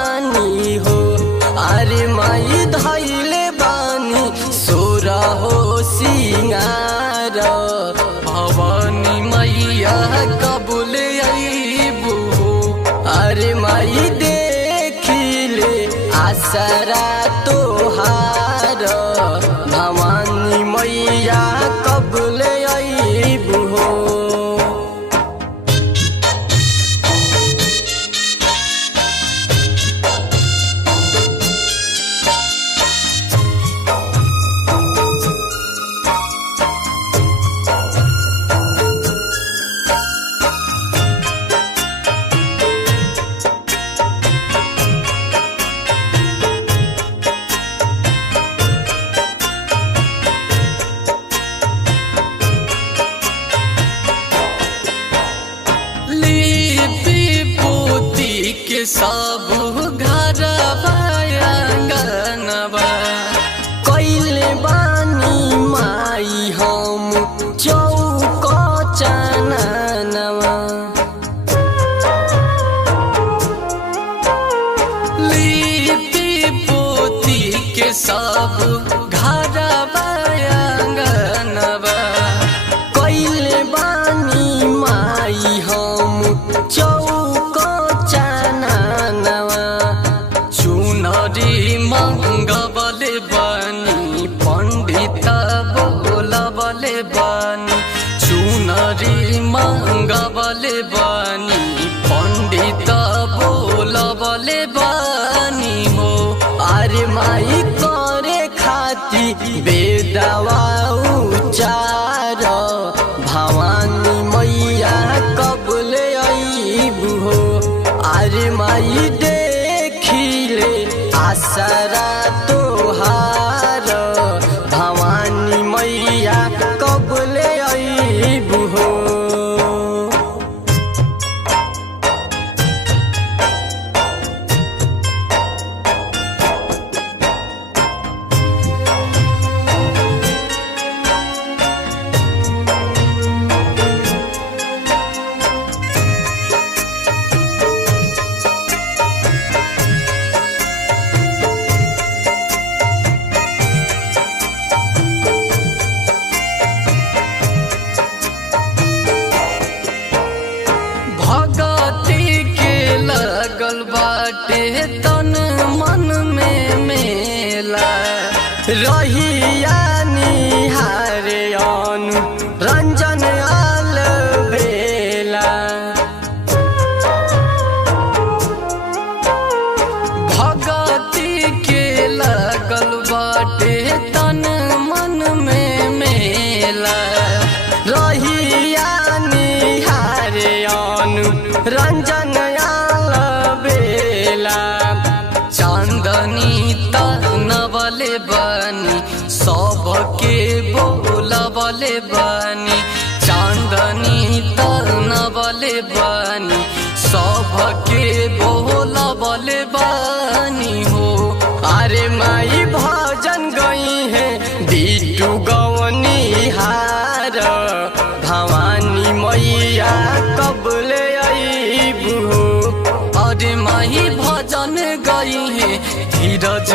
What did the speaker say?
बानी हो। अरे माई धैले बानी सोरा हो सिंगार। भवानी मैया कबूल आईबू हो। अरे माई देखिले आसरा तोहार। भवानी मैया कबूल आईबू हो। के सब घर आंगनबा कैले बानी माई हम चौक चननवा। लिपि पोती के सब घर आंगनबा कैले बानी माई हम चौक चननवा। चुनरी मंगबले बानी पंडित बोलबले बानी। चुनरी मंगबले बानी पंडित बोलबले बानी हो। अरे माई करे खाती बेदवा उचार। भवानी मैया कबूल आईबू हो। अरे माई देखिले आसरा तोहार। भवानी मैया कबूल आईबू हो। लगल बाटे तन मन में मेला। रहिया निहारे अनु रंजन आल बेला। भगती के लगल बाटे तन मन में मेला। रहिया निहारे अनु रंजन चांदनी तनबले बानी सबके बोलबले बानी। चांदनी तनबले बानी सबके बोलबले बानी हो। अरे माई भजन गई है बिटू गवनी हार। भवानी मैया कबूल आईबू हो। अरे माई भजन गई है धीरज